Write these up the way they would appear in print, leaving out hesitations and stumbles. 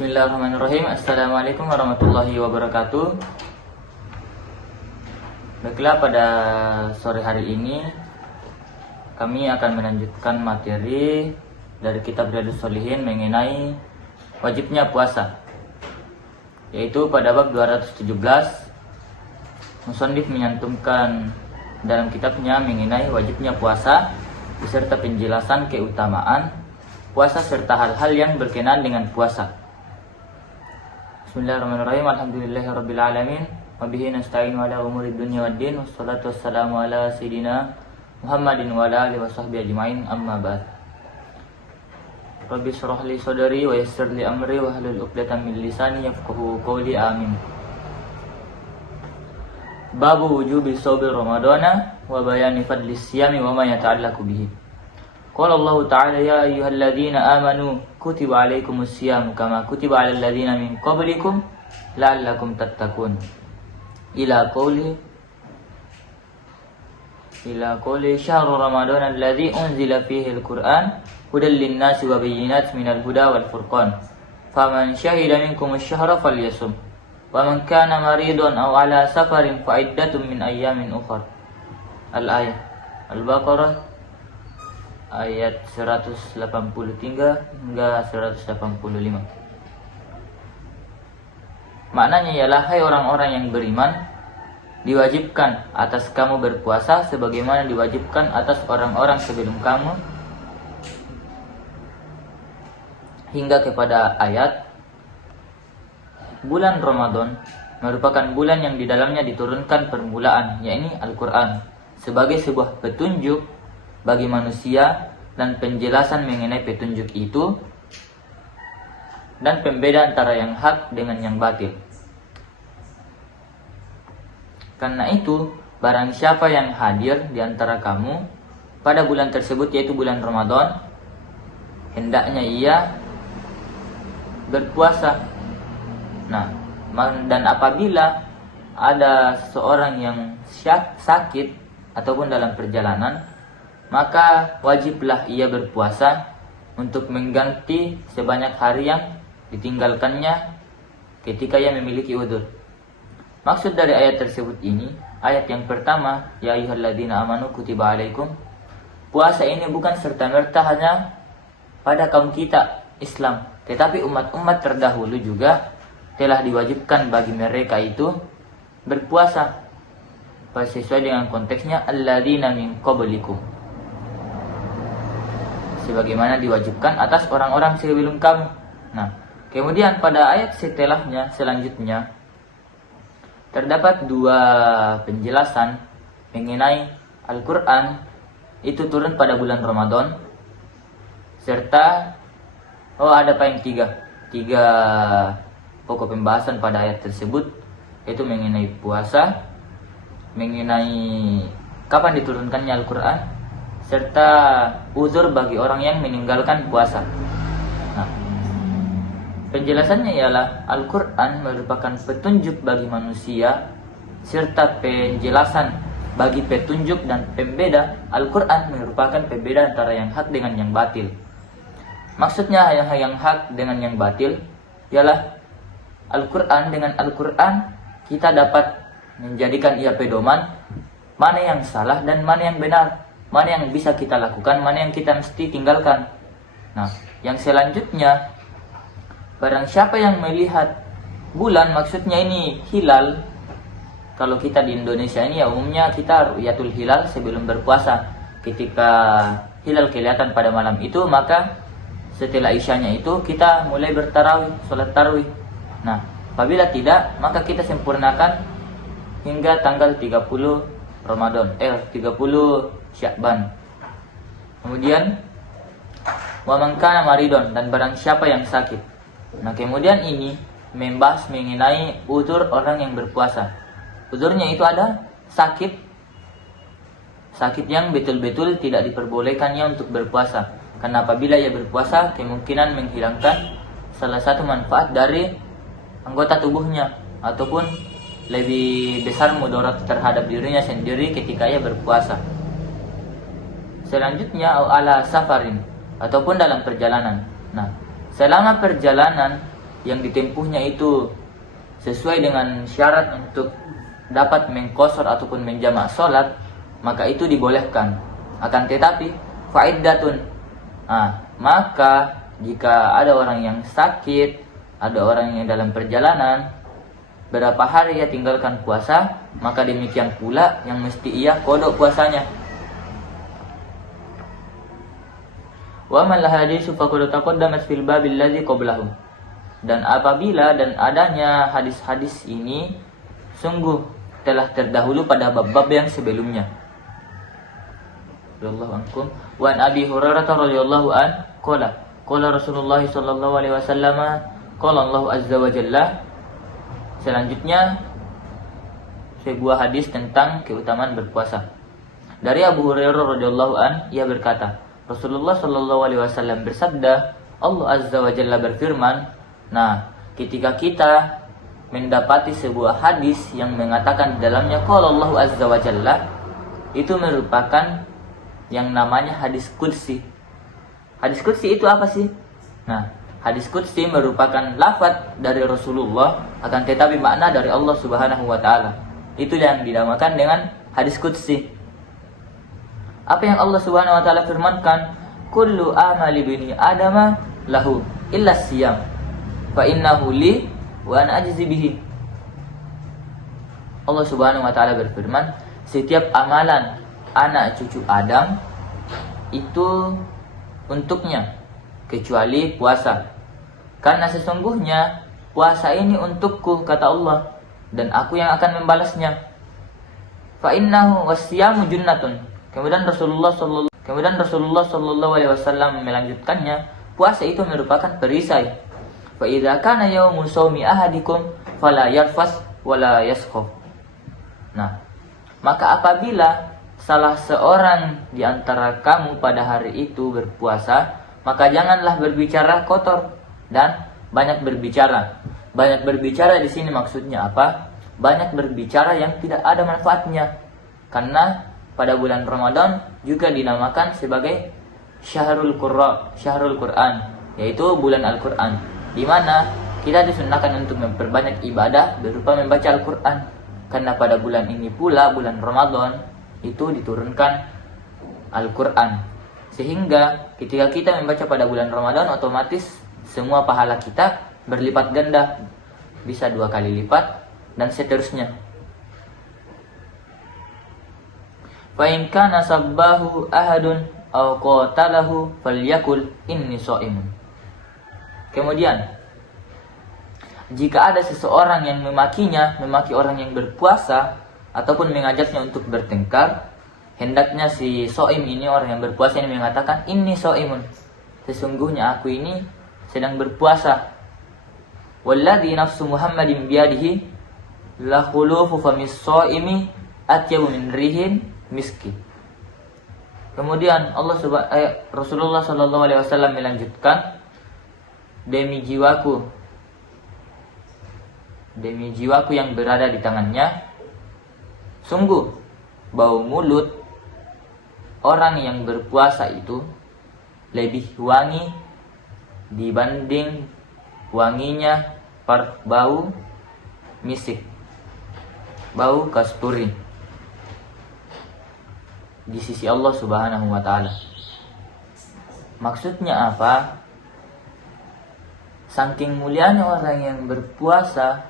Bismillahirrahmanirrahim. Assalamualaikum warahmatullahi wabarakatuh. Baiklah, pada sore hari ini kami akan melanjutkan materi dari kitab Riyadhus Shalihin mengenai wajibnya puasa, yaitu pada bab 217 musannif menyantumkan dalam kitabnya mengenai wajibnya puasa beserta penjelasan keutamaan puasa serta hal-hal yang berkenaan dengan puasa. Bismillahirrahmanirrahim. Alhamdulillahirabbil alamin wa bihi nasta'inu ala umurid dunya waddin wassalatu wassalamu ala sayidina Muhammadin wa ala alihi washabbihi ajmain, amma ba'd. Rabbi shrah li sadri wa yassir li amri wa hlul 'uqdatam min lisani yafqahu qawli, amin. Babu wujubi shaumi ramadana wa bayani fadli siyami wa ma yata'allaqu bihi. Qala Allah Ta'ala, ya ayyuhalladzina amanu kutiba alaikumus siyam kama kutiba alal ladzina min qablikum la'allakum tattaqun. Ila qawli syahrul ramadana alladzi unzila fihi al-Qur'an hudan lin-nasi wa bayyinatin minal huda wal furqan. Faman syahida minkum asy-syahra falyasum. Wa man kana maridan aw ala safarin fa iddatun min ayyamin ukhra. Al-ayah Al-Baqarah ayat 183 hingga 185. Maknanya ialah, hai orang-orang yang beriman, diwajibkan atas kamu berpuasa sebagaimana diwajibkan atas orang-orang sebelum kamu, hingga kepada ayat bulan Ramadan merupakan bulan yang di dalamnya diturunkan permulaan, yakni Al-Quran, sebagai sebuah petunjuk bagi manusia dan penjelasan mengenai petunjuk itu dan pembeda antara yang hak dengan yang batil. Karena itu, barang siapa yang hadir di antara kamu pada bulan tersebut, yaitu bulan Ramadan, hendaknya ia berpuasa. Nah, dan apabila ada seorang yang sakit ataupun dalam perjalanan, maka wajiblah ia berpuasa untuk mengganti sebanyak hari yang ditinggalkannya ketika ia memiliki udzur. Maksud dari ayat tersebut ini, ayat yang pertama, ya ayyuhalladzina amanu kutiba alaikum, puasa ini bukan serta-merta hanya pada kaum kita Islam, tetapi umat-umat terdahulu juga telah diwajibkan bagi mereka itu berpuasa sesuai dengan konteksnya alladzina min qablikum, sebagaimana diwajibkan atas orang-orang sebelum kamu. Nah, kemudian pada ayat selanjutnya terdapat dua penjelasan mengenai Al-Quran itu turun pada bulan Ramadan, serta ada tiga pokok pembahasan pada ayat tersebut, yaitu mengenai puasa, mengenai kapan diturunkannya Al-Quran, serta uzur bagi orang yang meninggalkan puasa. Nah, penjelasannya ialah Al-Quran merupakan petunjuk bagi manusia, serta penjelasan bagi petunjuk dan pembeda. Al-Quran merupakan pembeda antara yang hak dengan yang batil. Maksudnya yang hak dengan yang batil ialah Al-Quran, dengan Al-Quran kita dapat menjadikan ia pedoman mana yang salah dan mana yang benar, mana yang bisa kita lakukan, mana yang kita mesti tinggalkan. Nah, yang selanjutnya, barang siapa yang melihat bulan, maksudnya ini hilal. Kalau kita di Indonesia ini ya umumnya kita ru'yatul hilal sebelum berpuasa. Ketika hilal kelihatan pada malam itu, maka setelah isyanya itu kita mulai bertarawih, sholat tarawih. Nah, apabila tidak, maka kita sempurnakan hingga tanggal 30 Ramadan, 30 Sya'ban. Kemudian wa man kana maridon, dan barang siapa yang sakit. Nah, kemudian ini membahas mengenai uzur orang yang berpuasa. Uzurnya itu ada sakit yang betul-betul tidak diperbolehkannya untuk berpuasa. Karena apabila ia berpuasa, kemungkinan menghilangkan salah satu manfaat dari anggota tubuhnya, ataupun lebih besar mudarat terhadap dirinya sendiri ketika ia berpuasa. Selanjutnya ala safarin, ataupun dalam perjalanan. Nah, selama perjalanan yang ditempuhnya itu sesuai dengan syarat untuk dapat mengqashar ataupun menjamak sholat, maka itu dibolehkan. Akan tetapi faiddatun, maka jika ada orang yang sakit, ada orang yang dalam perjalanan, berapa hari ia tinggalkan puasa, maka demikian pula yang mesti ia kodok puasanya. Wa man hadisu faqad taqaddamat fil babil ladzi qablahu. Dan apabila dan adanya hadis-hadis ini sungguh telah terdahulu pada bab-bab yang sebelumnya. Radhiyallahu ankum wa an Abi Hurairah radhiyallahu an qala Rasulullah sallallahu alaihi wasallam qala Allah azza wa jalla. Selanjutnya sebuah hadis tentang keutamaan berpuasa. Dari Abu Hurairah radhiyallahu an, ia berkata, Rasulullah sallallahu alaihi wasallam bersabda, Allah azza wa jalla berfirman. Nah, ketika kita mendapati sebuah hadis yang mengatakan di dalamnya qala Allah azza wa jalla, itu merupakan yang namanya hadis qudsi. Hadis qudsi itu apa sih? Nah, hadis qudsi merupakan lafaz dari Rasulullah, akan tetapi makna dari Allah Subhanahu wa taala. Itu yang dinamakan dengan hadis qudsi. Apa yang Allah Subhanahu wa taala firmankan? Kullu amali bani adama lahu illa siyam fa innahu li wa ana ajzi bihi. Allah Subhanahu wa taala berfirman, setiap amalan anak cucu Adam itu untuknya kecuali puasa. Karena sesungguhnya puasa ini untukku, kata Allah, dan aku yang akan membalasnya. Fa innahu wasyamu junnatun. Kemudian Rasulullah sallallahu alaihi wasallam melanjutkannya, puasa itu merupakan perisai. Fa idza kana yaumu shaumi ahadikum fala yarfas wala yaskhab. Nah, maka apabila salah seorang di antara kamu pada hari itu berpuasa, maka janganlah berbicara kotor dan banyak berbicara. Banyak berbicara di sini maksudnya apa? Banyak berbicara yang tidak ada manfaatnya. Karena pada bulan Ramadan juga dinamakan sebagai Syahrul Quran, yaitu bulan Al-Quran, di mana kita disunnahkan untuk memperbanyak ibadah berupa membaca Al-Quran. Karena pada bulan ini pula, bulan Ramadan, itu diturunkan Al-Quran. Sehingga ketika kita membaca pada bulan Ramadan, otomatis semua pahala kita berlipat ganda, bisa 2 kali lipat dan seterusnya. Fa in kana sabbahu ahadun aw qatalahu falyakul inni shaimun. Kemudian, jika ada seseorang yang memaki orang yang berpuasa ataupun mengajaknya untuk bertengkar, hendaknya si shaim ini, orang yang berpuasa ini, mengatakan inni shaimun, sesungguhnya aku ini sedang berpuasa. Walladzi nafsu Muhammadin biyadihi la khulufu famis shaimi atyabu min rihin miski. Kemudian Rasulullah sallallahu alaihi wasallam melanjutkan, demi jiwaku yang berada di tangannya, sungguh bau mulut orang yang berpuasa itu lebih wangi dibanding wanginya bau misik, bau kasturi di sisi Allah Subhanahu wa taala. Maksudnya apa? Saking mulianya orang yang berpuasa,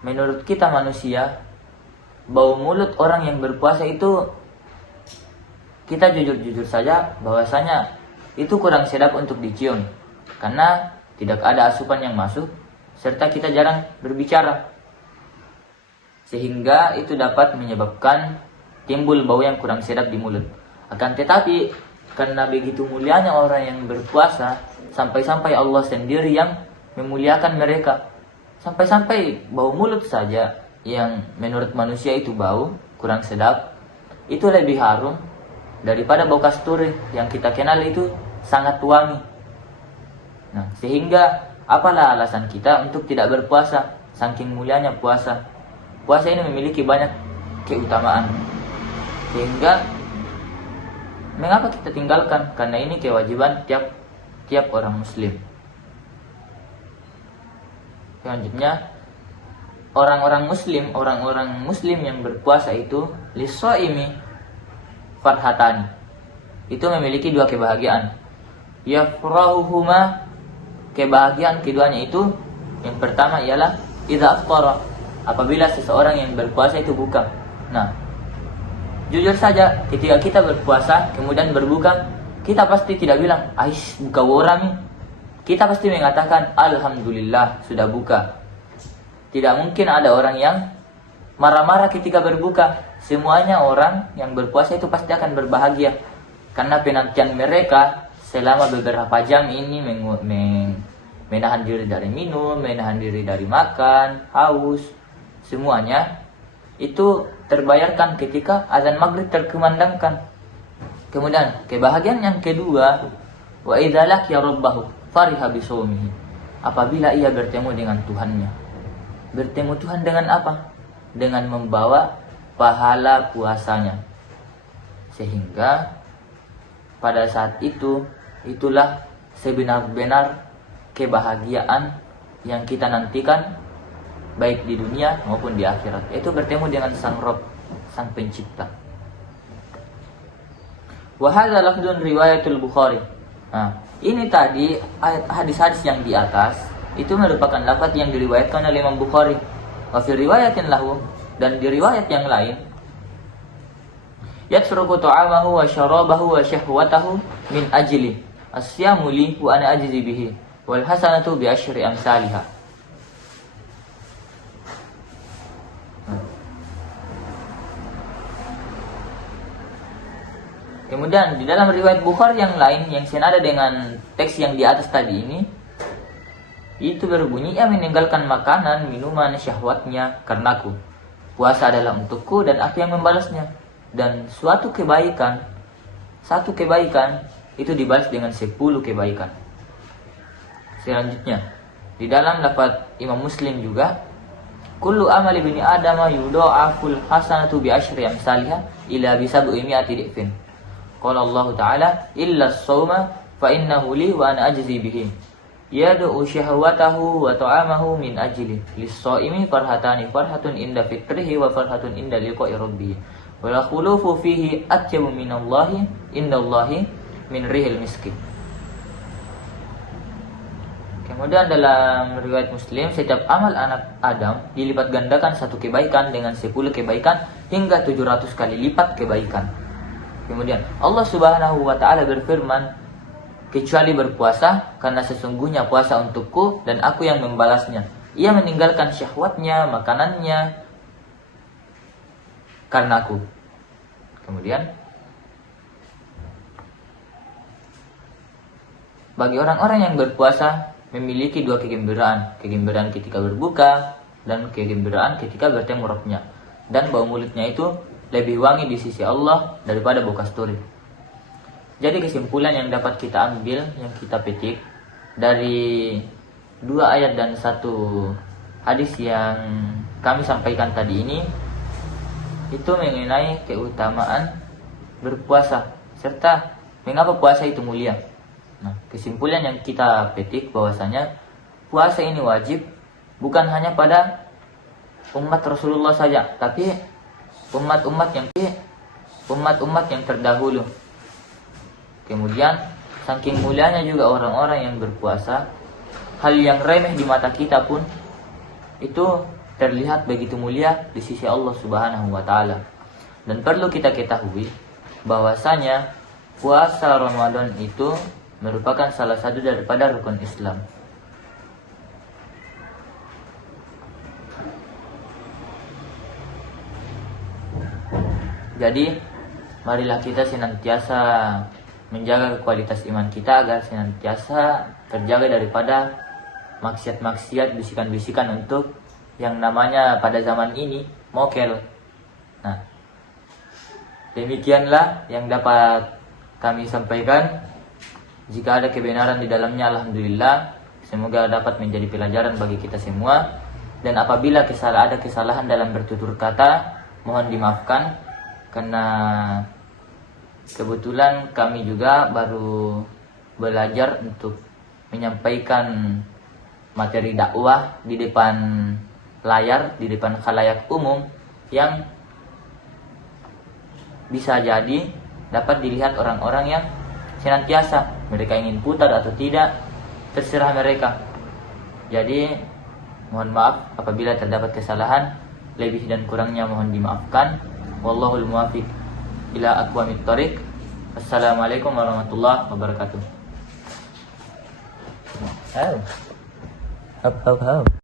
menurut kita manusia, bau mulut orang yang berpuasa itu, kita jujur-jujur saja bahwasanya itu kurang sedap untuk dicium, karena tidak ada asupan yang masuk, serta kita jarang berbicara, sehingga itu dapat menyebabkan timbul bau yang kurang sedap di mulut. Akan tetapi karena begitu mulianya orang yang berpuasa, sampai-sampai Allah sendiri yang memuliakan mereka, sampai-sampai bau mulut saja yang menurut manusia itu bau kurang sedap, itu lebih harum daripada bau kasturi yang kita kenal itu sangat wangi. Nah, sehingga apalah alasan kita untuk tidak berpuasa, saking mulianya puasa. Puasa ini memiliki banyak keutamaan, sehingga mengapa kita tinggalkan? Karena ini kewajiban tiap orang muslim. Selanjutnya, orang-orang muslim yang berpuasa itu lisoimi farhatani, itu memiliki dua kebahagiaan. Yafrahuhuma, kebahagiaan keduanya itu, yang pertama ialah idza aftara, apabila seseorang yang berpuasa itu buka. Nah, jujur saja, ketika kita berpuasa kemudian berbuka, kita pasti tidak bilang aish buka warami. Kita pasti mengatakan alhamdulillah sudah buka. Tidak mungkin ada orang yang marah-marah ketika berbuka. Semuanya orang yang berpuasa itu pasti akan berbahagia, karena penantian mereka selama beberapa jam ini menahan diri dari minum, menahan diri dari makan, haus, semuanya itu terbayarkan ketika azan maghrib terkumandangkan. Kemudian kebahagiaan yang kedua, wa idza laqiya rabbahu fariha bisawmihi, apabila ia bertemu dengan Tuhannya. Bertemu Tuhan dengan apa? Dengan membawa pahala puasanya. Sehingga pada saat itu, itulah sebenar-benar kebahagiaan yang kita nantikan, baik di dunia maupun di akhirat, yaitu bertemu dengan Sang Rob, Sang Pencipta. Wa hadza lafdzun riwayatul Bukhari. Nah, ini tadi hadis-hadis yang di atas itu merupakan lafaz yang diriwayatkan oleh Imam Bukhari. Wa fi riwayatin lahu, dan di riwayat yang lain, yatsruku ta'amahu wa syarabahu wa syahwatahu min ajli asyamu li wa ana ajzi bihi wal hasanatu bi asyri amsalha. Kemudian di dalam riwayat Bukhari yang lain yang senada dengan teks yang di atas tadi ini, itu berbunyi, ia meninggalkan makanan, minuman, syahwatnya karenaku. Puasa adalah untukku dan aku yang membalasnya. Dan satu kebaikan itu dibalas dengan 10 kebaikan. Selanjutnya, di dalam lafaz Imam Muslim juga, kullu amali bani adama yudha'aful hasanatu bi asyri amsalha ila bi 700 dhifin. Qala Allah Ta'ala illa as-shauma fa innahu li wa ana ajzi bihi. Yad'u syahwatahu wa ta'amahu min ajli lis-shaimi farhatani, farhatun inda fitrihi wa farhatun inda liqa'i rabbih. Wa la khulufu fihi atyabu minallahi indallahi min rihil miskin. Kemudian dalam riwayat Muslim, setiap amal anak Adam dilipat gandakan satu kebaikan dengan 10 kebaikan hingga 700 kali lipat kebaikan. Kemudian Allah Subhanahu wa taala berfirman, kecuali berpuasa, karena sesungguhnya puasa untukku dan aku yang membalasnya. Ia meninggalkan syahwatnya, makanannya karena aku. Kemudian bagi orang-orang yang berpuasa memiliki dua kegembiraan. Kegembiraan ketika berbuka dan kegembiraan ketika bertemu Rabb-Nya. Dan bau mulutnya itu lebih wangi di sisi Allah daripada bau kasturi. Jadi kesimpulan yang dapat kita ambil, yang kita petik dari 2 ayat dan 1 hadis yang kami sampaikan tadi ini, itu mengenai keutamaan berpuasa serta mengapa puasa itu mulia. Nah, kesimpulan yang kita petik bahwasanya puasa ini wajib bukan hanya pada umat Rasulullah saja, tapi umat-umat yang terdahulu. Kemudian saking mulianya juga orang-orang yang berpuasa, hal yang remeh di mata kita pun itu terlihat begitu mulia di sisi Allah Subhanahu wa taala. Dan perlu kita ketahui bahwasanya puasa Ramadan itu merupakan salah satu daripada rukun Islam. Jadi marilah kita senantiasa menjaga kualitas iman kita agar senantiasa terjaga daripada maksiat-maksiat, bisikan-bisikan untuk yang namanya pada zaman ini mokel. Nah, demikianlah yang dapat kami sampaikan. Jika ada kebenaran di dalamnya, alhamdulillah, semoga dapat menjadi pelajaran bagi kita semua. Dan apabila ada kesalahan dalam bertutur kata, mohon dimaafkan, karena kebetulan kami juga baru belajar untuk menyampaikan materi dakwah di depan layar, di depan khalayak umum yang bisa jadi dapat dilihat orang-orang yang senantiasa mereka ingin putar atau tidak, terserah mereka. Jadi mohon maaf apabila terdapat kesalahan, lebih dan kurangnya mohon dimaafkan. Wallahul muwaffiq ila aqwamit thoriq. Assalamualaikum warahmatullahi wabarakatuh. Hap hap hap.